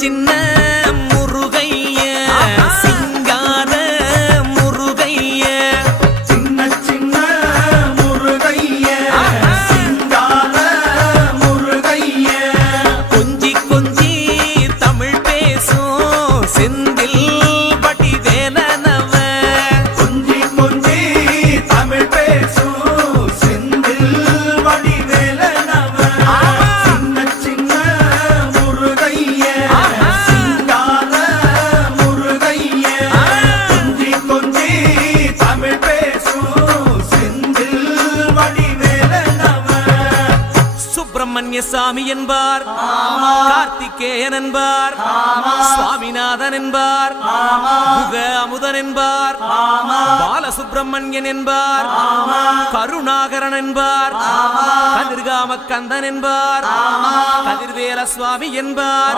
சின்ன முருகைய சிங்கார முருகைய சின்ன சின்ன முருகைய சிங்கார முருகைய கொஞ்சி கொஞ்சி தமிழ் பேசும் செந்தில் வடிவேலனவ கொஞ்சி கொஞ்சி தமிழ் பேசும் செந்தில் வடிவேலனவ சின்ன சின்ன முருகைய சிங்கார முருகைய கொஞ்சி கொஞ்சி தமிழ் பேசும் செந்தில் வடிவேலனவ சுப்பிரமணிய சாமி என்பார், கார்த்திகேயன் என்பார், சுவாமிநாதன் என்பார், முக அமுதன் என்பார், பாலசுப்பிரமணியன் என்பார், கருணாகரன் என்பார், கதிர்காம கந்தன் என்பார், கதிர்வேல சுவாமி என்பார்.